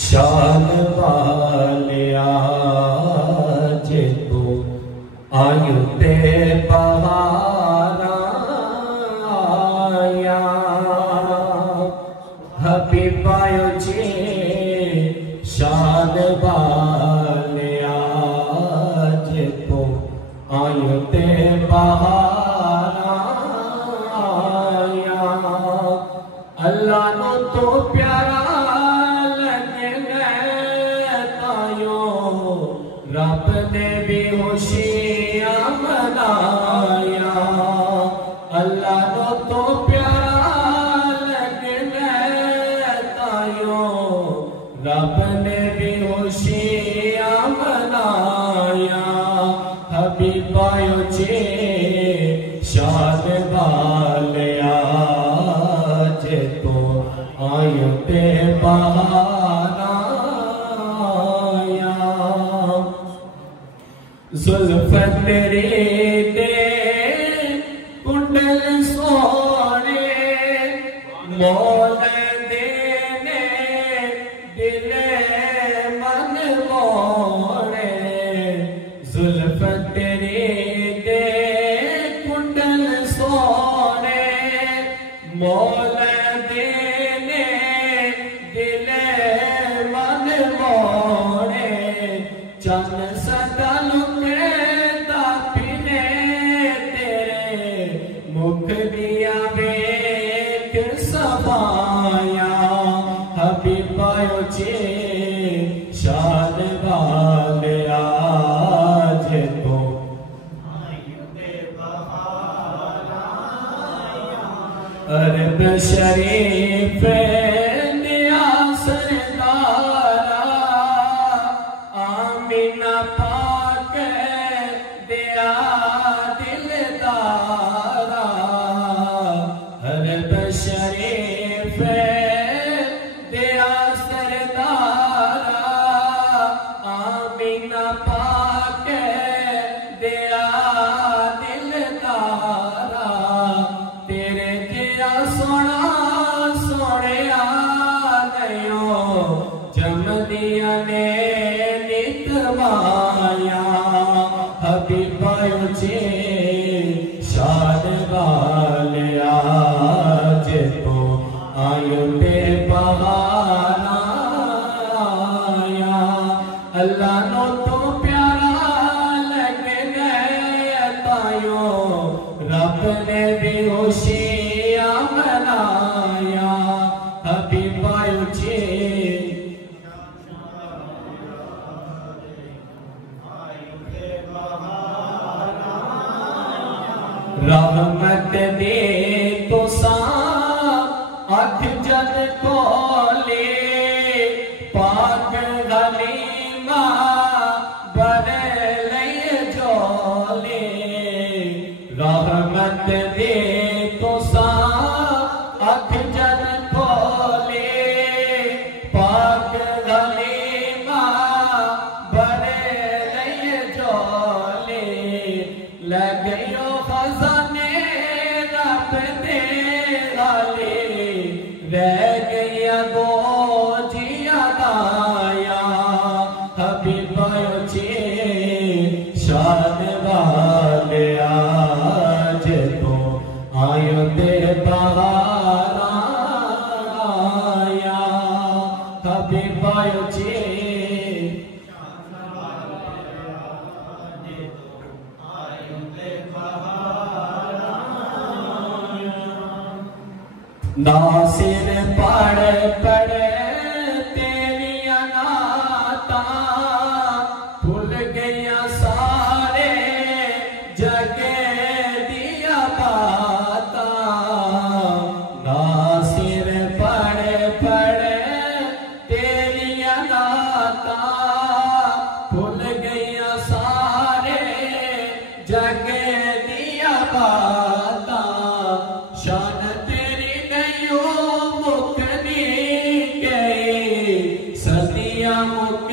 शान वालिया जे तू आयु ते बहारा आया हबीबायो जे शान वालिया जे तू आयु ते बहारा आया अल्लाह नो तो प्यारा रब ने भी खुशियां मनाया अल्लाह नो तो प्यारा लगने तायो रब ने भी खुशियां मनाया हबीबायो जे शान वालिया जे तो आयु ते बहारा जुल्फ तेरे दे कुंडल सोने मोल देने दिले मन मोड़े जुल्फ तेरे दे कुंडल सोने मोल देने दिले मन मोड़े चन सदा मुख दिया वेख समाया हबीबायो जे शान वालिया जे तो आयु ते बहारा अरब शरीफ दिया सरदारा आमीना पाक दिया दिलदारा शरीफ दिया सरदारा आमीना पाक दिया दिलदारा तेरे क्या सोना सोने आयो जम दिया ने नितवाया हबीबायो जे शान वालिया आयु ते बहारा आया अल्लाह नो तो प्यारा लगने तायो रब ने भी खुशियां मनाया हबीबायो जे रहमत दे तो अख जन कोले पाक गलीमा बरे लय जोले रहमत दे तो अख जन कोले पाक गलीमा बरे लय जोले लगयो खजाने रब दे गाले रह गया दो जिया दाया हबीबायो जे शान वालिया जे तो आयु ते बहारा आया हबीबायो जे नासिर पढ़ पढ़ तेरिया नाता भूल गया सारे जगे दिया बाता नासिर पढ़ पढ़ तेरिया नाता भूल गया सारे जगे दिया बाता शान सदिया मुक